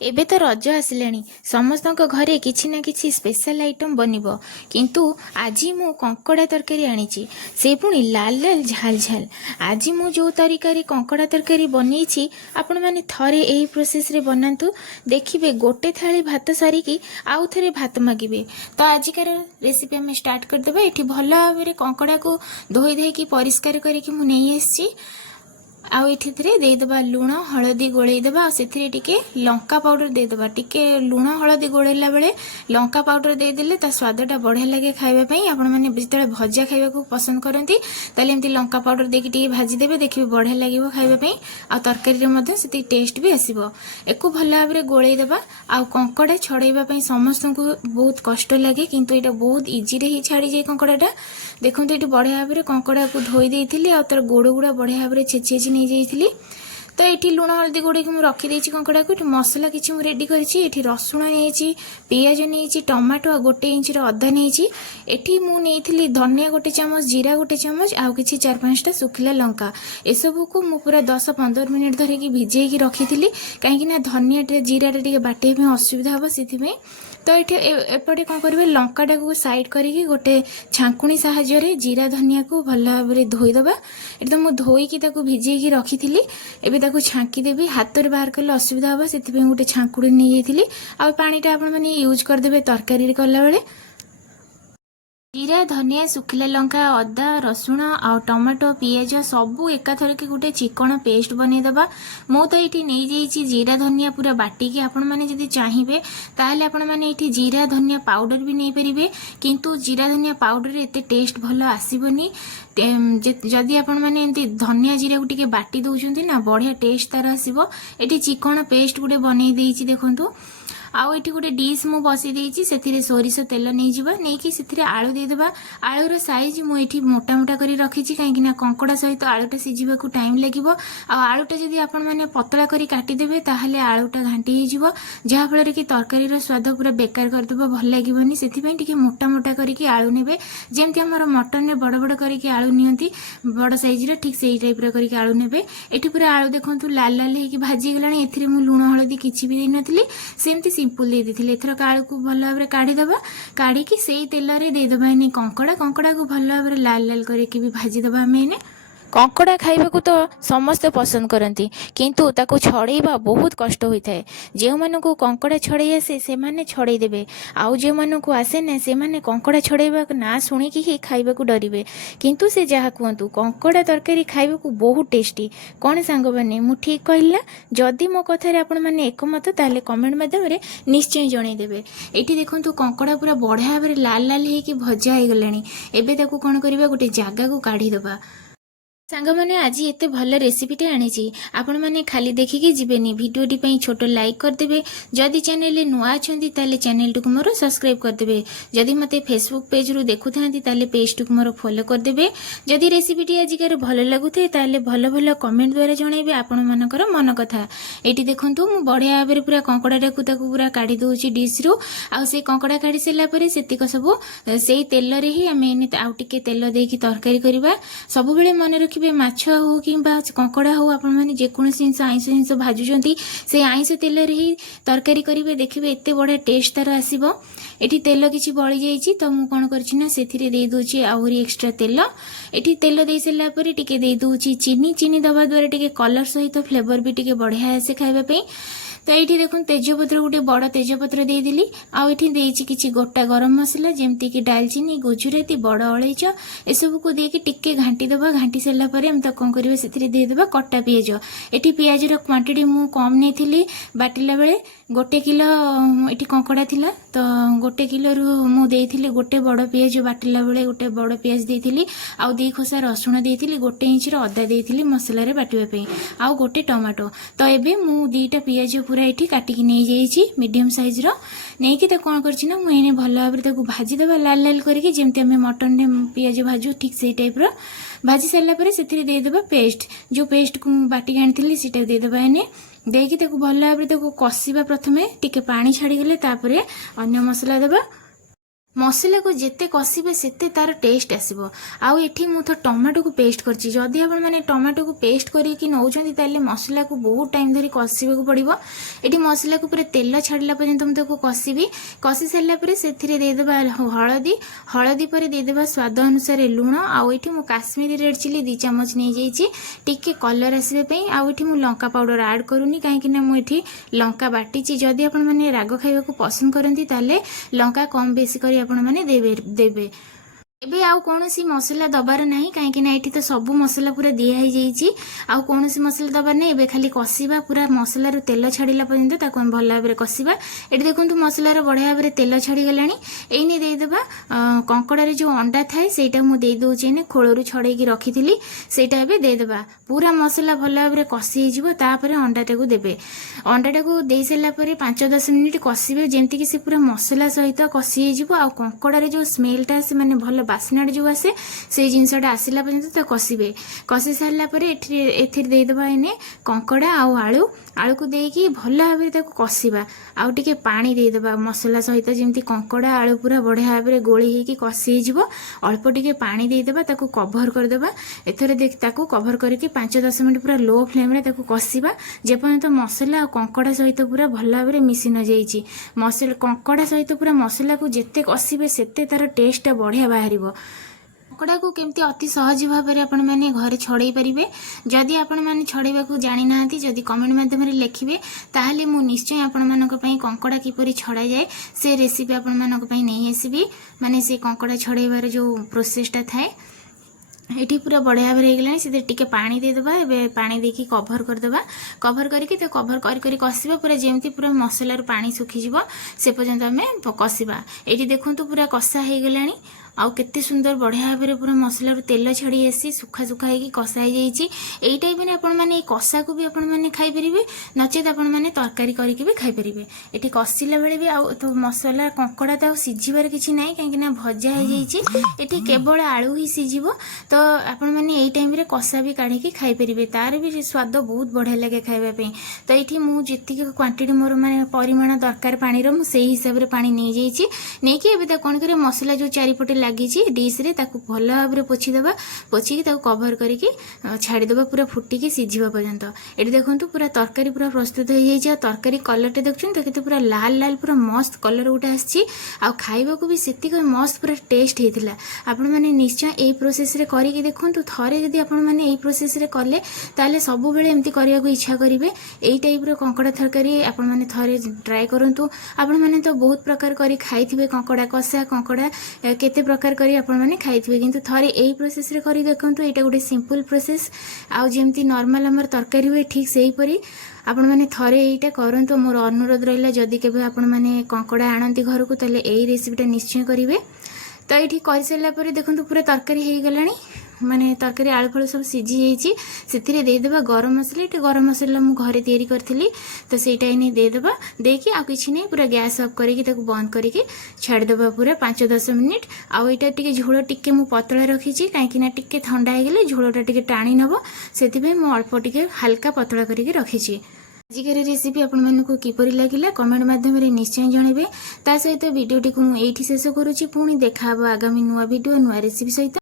ଏବେ ତ ରଜ ଆସିଲାଣି, ସମସ୍ତଙ୍କ ଘରେ କିଛି ନା କିଛି ସ୍ପେଶାଲ ଆଇଟମ୍ ବନିବ। କିନ୍ତୁ ଆଜି ମୁଁ କଙ୍କଡ଼ା ତରକାରୀ ଆଣିଛି, ସେ ପୁଣି ଲାଲ ଲାଲ ଝାଲ ଝାଲ। ଆଜି ମୁଁ ଯେଉଁ ତରିକାରେ କଙ୍କଡ଼ା ତରକାରୀ ବନେଇଛି, ଆପଣମାନେ ଥରେ ଏହି ପ୍ରୋସେସ୍ରେ ବନାନ୍ତୁ, ଦେଖିବେ ଗୋଟେ ଥାଳି ଭାତ ସାରିକି ଆଉ ଥରେ ଭାତ ମାଗିବେ। ତ ଆଜିକାର ରେସିପି ଆମେ ଷ୍ଟାର୍ଟ କରିଦେବା। ଏଠି ଭଲ ଭାବରେ କଙ୍କଡ଼ାକୁ ଧୋଇ ଦେଇକି ପରିଷ୍କାର କରିକି ମୁଁ ନେଇ ଆସିଛି। ଆଉ ଏଠିଥିରେ ଦେଇଦେବା ଲୁଣ ହଳଦୀ ଗୋଳେଇଦେବା, ଆଉ ସେଥିରେ ଟିକେ ଲଙ୍କା ପାଉଡର ଦେଇଦେବା। ଟିକେ ଲୁଣ ହଳଦୀ ଗୋଳେଇଲା ବେଳେ ଲଙ୍କା ପାଉଡର ଦେଇଦେଲେ ତା ସ୍ୱାଦଟା ବଢ଼ିଆ ଲାଗେ ଖାଇବା ପାଇଁ। ଆପଣମାନେ ଯେତେବେଳେ ଭଜା ଖାଇବାକୁ ପସନ୍ଦ କରନ୍ତି ତାହେଲେ ଏମିତି ଲଙ୍କା ପାଉଡର ଦେଇକି ଟିକେ ଭାଜିଦେବେ, ଦେଖିବେ ବଢ଼ିଆ ଲାଗିବ ଖାଇବା ପାଇଁ। ଆଉ ତରକାରୀରେ ମଧ୍ୟ ସେତିକି ଟେଷ୍ଟ ବି ଆସିବ। ଏକୁ ଭଲ ଭାବରେ ଗୋଳେଇଦେବା। ଆଉ କଙ୍କଡ଼ା ଛଡ଼େଇବା ପାଇଁ ସମସ୍ତଙ୍କୁ ବହୁତ କଷ୍ଟ ଲାଗେ, କିନ୍ତୁ ଏଇଟା ବହୁତ ଇଜିରେ ହିଁ ଛାଡ଼ିଯାଏ କଙ୍କଡ଼ାଟା। ଦେଖନ୍ତୁ ଏଠି ବଢ଼ିଆ ଭାବରେ କଙ୍କଡ଼ାକୁ ଧୋଇ ଦେଇଥିଲି, ଆଉ ତାର ଗୋଡ଼ ଗୁଡ଼ା ବଢ଼ିଆ ଭାବରେ ଛେଚି ନେଇଯାଇଥିଲି। ତ ଏଠି ଲୁଣ ହଳଦୀ ଗୋଳେଇକି ମୁଁ ରଖିଦେଇଛି କଙ୍କଡ଼ାକୁ। ଏଠି ମସଲା କିଛି ମୁଁ ରେଡ଼ି କରିଛି। ଏଠି ରସୁଣ ନେଇଛି, ପିଆଜ ନେଇଛି, ଟମାଟୋ ଆଉ 1 ଇଞ୍ଚର ଅଦା ନେଇଛି। ଏଠି ମୁଁ ନେଇଥିଲି ଧନିଆ 1 ଚାମଚ, ଜିରା 1 ଚାମଚ, ଆଉ କିଛି 4-5ଟା ଶୁଖିଲା ଲଙ୍କା। ଏସବୁକୁ ମୁଁ ପୁରା 10-15 ମିନିଟ୍ ଧରିକି ଭିଜେଇକି ରଖିଥିଲି, କାହିଁକିନା ଧନିଆଟା ଜିରାଟା ଟିକେ ବାଟିବା ପାଇଁ ଅସୁବିଧା ହେବ ସେଥିପାଇଁ। ତ ଏଠି ଏପଟେ କ'ଣ କରିବେ, ଲଙ୍କାଟାକୁ ସାଇଡ଼୍ କରିକି ଗୋଟେ ଛାଙ୍କୁଣି ସାହାଯ୍ୟରେ ଜିରା ଧନିଆକୁ ଭଲ ଭାବରେ ଧୋଇଦେବା। ଏଠି ତ ମୁଁ ଧୋଇକି ତାକୁ ଭିଜେଇକି ରଖିଥିଲି, ଏବେ ତାକୁ ଛାଙ୍କିଦେବି। ହାତରେ ବାହାର କଲେ ଅସୁବିଧା ହେବ, ସେଥିପାଇଁ ଗୋଟେ ଛାଙ୍କୁଡ଼ି ନେଇଯାଇଥିଲି। ଆଉ ପାଣିଟା ଆପଣମାନେ ୟୁଜ୍ କରିଦେବେ ତରକାରୀରେ କଲାବେଳେ। ଜିରା ଧନିଆ ଶୁଖିଲା ଲଙ୍କା ଅଦା ରସୁଣ ଆଉ ଟମାଟୋ ପିଆଜ ସବୁ ଏକାଥରକେ ଗୋଟେ ଚିକଣ ପେଷ୍ଟ ବନେଇଦେବା। ମୁଁ ତ ଏଇଠି ନେଇଯାଇଛି ଜିରା ଧନିଆ ପୁରା ବାଟିକି। ଆପଣମାନେ ଯଦି ଚାହିଁବେ ତାହେଲେ ଆପଣମାନେ ଏଇଠି ଜିରା ଧନିଆ ପାଉଡର ବି ନେଇପାରିବେ, କିନ୍ତୁ ଜିରା ଧନିଆ ପାଉଡରରେ ଏତେ ଟେଷ୍ଟ ଭଲ ଆସିବନି। ଯଦି ଆପଣମାନେ ଏମିତି ଧନିଆ ଜିରାକୁ ଟିକେ ବାଟି ଦେଉଛନ୍ତି ନା, ବଢ଼ିଆ ଟେଷ୍ଟ ତାର ଆସିବ। ଏଠି ଚିକଣ ପେଷ୍ଟ ଗୋଟେ ବନେଇ ଦେଇଛି ଦେଖନ୍ତୁ। ଆଉ ଏଠି ଗୋଟେ ଡିସ୍ ମୁଁ ବସେଇ ଦେଇଛି, ସେଥିରେ ସୋରିଷ ତେଲ ନେଇଯିବା। ନେଇକି ସେଥିରେ ଆଳୁ ଦେଇଦେବା। ଆଳୁର ସାଇଜ ମୁଁ ଏଠି ମୋଟା ମୋଟା କରି ରଖିଛି, କାହିଁକିନା କଙ୍କଡ଼ା ସହିତ ଆଳୁଟା ସିଝିବାକୁ ଟାଇମ୍ ଲାଗିବ। ଆଉ ଆଳୁଟା ଯଦି ଆପଣମାନେ ପତଳା କରି କାଟିଦେବେ ତାହେଲେ ଆଳୁଟା ଘାଣ୍ଟି ହେଇଯିବ, ଯାହାଫଳରେ କି ତରକାରୀର ସ୍ୱାଦ ପୁରା ବେକାର କରିଦେବ, ଭଲ ଲାଗିବନି। ସେଥିପାଇଁ ଟିକେ ମୋଟା ମୋଟା କରିକି ଆଳୁ ନେବେ, ଯେମିତି ଆମର ମଟନରେ ବଡ଼ ବଡ଼ କରିକି ଆଳୁ ନିଅନ୍ତି ବଡ଼ ସାଇଜର, ଠିକ୍ ସେଇ ଟାଇପ୍ର କରିକି ଆଳୁ ନେବେ। ଏଠି ପୁରା ଆଳୁ ଦେଖନ୍ତୁ ଲାଲ ଲାଲ ହେଇକି ଭାଜିଗଲାଣି। ଏଥିରେ ମୁଁ ଲୁଣ ହଳଦୀ କିଛି ବି ଦେଇନଥିଲି, ସେମିତି ସିମ୍ପୁଲ ଦେଇଥିଲି। ଏଥରକ ଆଳୁକୁ ଭଲ ଭାବରେ କାଢ଼ିଦେବା। କାଢ଼ିକି ସେଇ ତେଲରେ ଦେଇଦେବା ଏନେ କଙ୍କଡ଼ାକୁ ଭଲ ଭାବରେ ଲାଲ ଲାଲ କରିକି ବି ଭାଜିଦେବା ଆମେ ଏନେ। କଙ୍କଡ଼ା ଖାଇବାକୁ ତ ସମସ୍ତେ ପସନ୍ଦ କରନ୍ତି, କିନ୍ତୁ ତାକୁ ଛଡ଼େଇବା ବହୁତ କଷ୍ଟ ହୋଇଥାଏ। ଯେଉଁମାନଙ୍କୁ କଙ୍କଡ଼ା ଛଡ଼େଇ ଆସେ ସେମାନେ ଛଡ଼େଇ ଦେବେ, ଆଉ ଯେଉଁମାନଙ୍କୁ ଆସେ ନା ସେମାନେ କଙ୍କଡ଼ା ଛଡ଼େଇବା ନାଁ ଶୁଣିକି ହିଁ ଖାଇବାକୁ ଡରିବେ। କିନ୍ତୁ ସେ ଯାହା କୁହନ୍ତୁ, କଙ୍କଡ଼ା ତରକାରୀ ଖାଇବାକୁ ବହୁତ ଟେଷ୍ଟି। କ'ଣ ସାଙ୍ଗମାନେ, ମୁଁ ଠିକ୍ କହିଲି ନା? ଯଦି ମୋ କଥାରେ ଆପଣମାନେ ଏକମତ ତାହେଲେ କମେଣ୍ଟ ମାଧ୍ୟମରେ ନିଶ୍ଚୟ ଜଣାଇଦେବେ। ଏଠି ଦେଖନ୍ତୁ କଙ୍କଡ଼ା ପୁରା ବଢ଼ିଆ ଭାବରେ ଲାଲ ଲାଲ ହେଇକି ଭଜା ହେଇଗଲାଣି। ଏବେ ତାକୁ କ'ଣ କରିବା, ଗୋଟେ ଜାଗାକୁ କାଢ଼ିଦେବା। ସାଙ୍ଗମାନେ ଆଜି ଏତେ ଭଲ ରେସିପିଟେ ଆଣିଛି, ଆପଣମାନେ ଖାଲି ଦେଖିକି ଯିବେନି, ଭିଡ଼ିଓଟି ପାଇଁ ଛୋଟ ଲାଇକ୍ କରିଦେବେ। ଯଦି ଚ୍ୟାନେଲରେ ନୂଆ ଅଛନ୍ତି ତାହେଲେ ଚ୍ୟାନେଲଟିକୁ ମୋର ସବସ୍କ୍ରାଇବ୍ କରିଦେବେ। ଯଦି ମୋତେ ଫେସବୁକ୍ ପେଜରୁ ଦେଖୁଥାନ୍ତି ତାହେଲେ ପେଜଟିକୁ ମୋର ଫଲୋ କରିଦେବେ। ଯଦି ରେସିପିଟି ଆଜିକାର ଭଲ ଲାଗୁଥାଏ ତାହେଲେ ଭଲ ଭଲ କମେଣ୍ଟ ଦ୍ୱାରା ଜଣାଇବେ ଆପଣମାନଙ୍କର ମନ କଥା। ଏଠି ଦେଖନ୍ତୁ ମୁଁ ବଢ଼ିଆ ଭାବରେ ପୁରା କଙ୍କଡ଼ାଟାକୁ ତାକୁ ପୁରା କାଢ଼ି ଦେଉଛି ଡିସ୍ରୁ। ଆଉ ସେଇ କଙ୍କଡ଼ା କାଢ଼ି ସାରିଲା ପରେ ସେତିକ ସବୁ ସେଇ ତେଲରେ ହିଁ ଆମେ ଆଉ ଟିକେ ତେଲ ଦେଇକି ତରକାରୀ କରିବା। ସବୁବେଳେ ମନେ ରଖିବେ, ମାଛ ହେଉ କିମ୍ବା କଙ୍କଡ଼ା ହେଉ, ଆପଣମାନେ ଯେକୌଣସି ଜିନିଷ ଆଇଁଷ ଜିନିଷ ଭାଜୁଛନ୍ତି ସେଇ ଆଇଁଷ ତେଲରେ ହିଁ ତରକାରୀ କରିବେ, ଦେଖିବେ ଏତେ ବଢ଼ିଆ ଟେଷ୍ଟ ତାର ଆସିବ। ଏଠି ତେଲ କିଛି ବଳିଯାଇଛି ତ ମୁଁ କ'ଣ କରିଛି ନା ସେଥିରେ ଦେଇଦେଉଛି ଆହୁରି ଏକ୍ସଟ୍ରା ତେଲ। ଏଠି ତେଲ ଦେଇ ସାରିଲା ପରେ ଟିକେ ଦେଇଦେଉଛି ଚିନି ଦେବା ଦ୍ୱାରା ଟିକେ କଲର୍ ସହିତ ଫ୍ଲେଭର ବି ଟିକେ ବଢ଼ିଆ ଆସେ ଖାଇବା ପାଇଁ। ତ ଏଇଠି ଦେଖନ୍ତୁ ତେଜପତ୍ର ଗୋଟେ ବଡ଼ ତେଜପତ୍ର ଦେଇଦେଲି। ଆଉ ଏଠି ଦେଇଛି କିଛି ଗୋଟା ଗରମ ମସଲା, ଯେମିତିକି ଡାଲଚିନି ଗୁଜୁରାତି ବଡ଼ ଅଳେଇଚ, ଏସବୁକୁ ଦେଇକି ଟିକେ ଘାଣ୍ଟି ଦେବା। ଘାଣ୍ଟି ସାରିଲା ପରେ ଆମେ ତାକୁ କ'ଣ କରିବା, ସେଥିରେ ଦେଇଦେବା କଟା ପିଆଜ। ଏଠି ପିଆଜର କ୍ୱାଣ୍ଟିଟି ମୁଁ କମ୍ ନେଇଥିଲି ବାଟିଲା ବେଳେ। 1 କିଲୋ ଏଠି କଙ୍କଡ଼ା ଥିଲା, ତ 1 କିଲୋରୁ ମୁଁ ଦେଇଥିଲି ଗୋଟେ ବଡ଼ ପିଆଜ ବାଟିଲା ବେଳେ, ଗୋଟେ ବଡ଼ ପିଆଜ ଦେଇଥିଲି। ଆଉ 2 ଖୋସା ରସୁଣ ଦେଇଥିଲି, 1 ଇଞ୍ଚର ଅଦା ଦେଇଥିଲି ମସଲାରେ ବାଟିବା ପାଇଁ, ଆଉ ଗୋଟେ ଟମାଟୋ। ତ ଏବେ ମୁଁ 2ଟା ପିଆଜ ପୁରା ଏଠି କାଟିକି ନେଇଯାଇଛି ମିଡ଼ିୟମ୍ ସାଇଜ୍ର। ନେଇକି ତାକୁ କ'ଣ କରିଛି ନା, ମୁଁ ଏନେ ଭଲ ଭାବରେ ତାକୁ ଭାଜିଦେବା ଲାଲ ଲାଲ କରିକି, ଯେମିତି ଆମେ ମଟନରେ ପିଆଜ ଭାଜୁ ଠିକ୍ ସେଇ ଟାଇପ୍ର। ଭାଜି ସାରିଲା ପରେ ସେଥିରେ ଦେଇଦେବା ପେଷ୍ଟ, ଯେଉଁ ପେଷ୍ଟକୁ ମୁଁ ବାଟିକି ଆଣିଥିଲି ସେଇଟା ଦେଇଦେବା ଏନେ। ଦେଇକି ତାକୁ ଭଲ ଭାବରେ ତାକୁ କଷିବା। ପ୍ରଥମେ ଟିକେ ପାଣି ଛାଡ଼ିଗଲେ ତାପରେ ଅନ୍ୟ ମସଲା ଦେବା। मसला को जिते कषिबे सेते तार टेस्ट आसीबो। आउ एठी मु तो टमाटो को पेस्ट करछि। जदि आपण माने टमाटो को पेस्ट करिकि नौछंती ताले मसला को बहुत टाइम धरी कषिबे को पड़िबो। एठी मसला को पूरा तेल छाड़ला पर्यंत हम ताको कषिबी। कषि सारला परे सेथिरे दे देबा हळदी, हळदी परे दे देबा स्वाद अनुसार लूण। आउ एठी मु काश्मीरी रेड चिली 2 चम्मच नै जाईछि टिके कलर आसीबे पई। आउ एठी मु लंका पाउडर ऐड करूनी काहेकि ना मु एठी लंका बाटिछि। जदि आपण माने राग खाइबा को पसंद करंती ताले लंका कम बेसी करी आपण माने देबे। एबे आउ कोनोसी मसला दबार नाही काहेकि ना एठी तो सब मसला पूरा दिया ही जाईछि। आउ कोनोसी मसला दबार नै। एबे खाली कषिबा पूरा मसला रो तेल छाड़िला पर्यंत ताको हम भल भाबरे कषिबा। एठी देखंतु मसला रो बढ़िया भाबरे तेल छाड़ी गलानी। एइने दे देबा कंकड़ा रे जो अंडा थाए सेटा मु दे दोछि ने खोळरू छड़ेई की रखिथिली सेटा एबे दे देबा। पूरा मसला भल भाबरे कषि हे जिवो तापरे अंडाटा को देबे। अंडाटा को देई सला परे 5-10 मिनिट कषिबे जेंति कि से पूरा मसला सहित कषि हे जिवो। आ कंकड़ा रे जो स्मेलटा से माने भल बास्ना जो आसे से जिनसटा आसिला पर्यंत तो कषिबे। कषि सारला परे एथिर दे देबा एने कंकड़ा आउ आलू को देकी भल भाबरे ताको कषिबा। आउ टिके पानी दे देबा मसला सहित जेमति कंकड़ा आलू पूरा बढ़िया भाबरे गोळी हेकी कषि हे जिवो। अल्प टिके पानी दे देबा ताको कवर कर देबा। एथरे देख ताको कवर करके 5-10 मिनिट पूरा लो फ्लेम रे ताको कषिबा जे पर्यंत मसला और कंकड़ा सहित पूरा भल भाबरे मिसी न जाईछि। मसला कंकड़ा सहित पूरा मसला को जेते कषिबे सेते तार टेस्ट बढ़िया बाहरिबो। कंकड़ा को केमती अति सहज भाव में आपण मैंने घरे छड़े पारे। जदि आपण मैंने छड़ेबा को जानी ना जदि कमेंट माध्यम लिखिए ताहले मु निश्चय आपण मानक पई कंकड़ा किपरि छड़ा जाए से रेसिपी आपण मानक पई नहीं आसीबी। माने से कंकड़ा छड़ेबार जो प्रोसेसटा थाए एठी पूरा बढ़िया भाव हो से टिके पानी दे देबा। एबे पानी देकी कवर कर देबा। कवर करके तो कवर करी कषिबा पूरा जेमती पूरा मसलार पानी सुखी जिवो से पर्यंत हमें कषिबा। एठी देखंतु पूरा कषा हो गलानी। आउ केते सुंदर बढ़िया भाव पूरा मसलार तेल छाड़ी आसी सुखा सुखा होगी कषा हो जाइए। यही टाइप में आपण मैंने कषा को भी आपण मैंने खाई परिबे नचेत आपण मैंने तरकारी करके भी खाई परिबे। एठी कषिला बेले भी आउ तो मसला कंकड़ा तो सिझिबार किछि नाही काहेकि ना भजा हो जाइए। एठी केवल आलू ही सिझिबो तो आपण मैंने यही टाइम रे कषा भी काढ़ी खाई परिबे। तार भी स्वाद बहुत बढ़िया लगे खाइबा पे। तो ये मु जितकी क्वांटिटी मोर माने परिमाण दरकार पानी रो से हिसाब रे पानी नहीं जाइए। नहीं कि एबे कोन करे मसला जो चारिपटे लगी डिश रे ताकू भल भाव में पोछि देबा। पोछि ताकू कवर करके छाड़ी देबा पूरा फुटिकी सिझिबा पर्यंत। एठी देखंतु पूरा तरकारी पूरा प्रस्तुत हो जाइए। तरकारी कलरटे देखछन तो केते पूरा लाल लाल पूरा मस्त कलर गोटे आछि। आ खाइबा को भी सेतिक मस्त पूरा टेस्ट हेतिला। आपण माने निश्चय ए प्रोसेस रे करिके देखंतु। थरे जदि आपण माने ए प्रोसेस रे करले ताले सब बेले एम्ति करिया को इच्छा करिवे। एई टाइप रो कंकड़ा तरकारी आपण माने थरे ट्राई करंतु। आपण माने तो बहुत प्रकार करी खाइथिबे कंकड़ा कषा कंकड़ा केते प्रकार करी आपण माने खाइथिबे किंतु थरे एई प्रोसेस रे करी देखंतु। एटा गोटे सिंपल प्रोसेस आउ जेमति नॉर्मल हमर तरकारी हुए ठीक सेही परी आपण माने थरे एटा करंतु। मोर अनुरोध रहिला जदि केबे आपण माने कंकड़ा आनंती घर को ताले एई रेसिपीटा निश्चय करिवे। तो ये कर सारा पर देखो पूरा तरकारी हो गलानी। माने तरकारी आलू फल सब सिझी जाइए। से देदेबा गरम मसला। ये गरम मसला मु घरे तैयारी करथिली तो सेटा इने देदेबा। देकी आ किछि नै पूरा गैस ऑफ करके ताको बंद करके छाड़ देबा पूरा 5-10 मिनिट। आउ एटा टिके झोल टिके मु पतला रखिछि काहेकि ना टिके ठंडा हो गले झोलटा टिके टाणी नबो सेति मु अल्प टिके हल्का पतला करके रखिछि। आजिकार रेसिपी आपण मानकु किपरि लागिला कमेंट माध्यम रे निश्चय जणाइबे। ता सहित वीडियोटी को मु एठी शेष करूछि। पुणी देखा आगामी नुआ वीडियो नुआ रेसिपी सहित।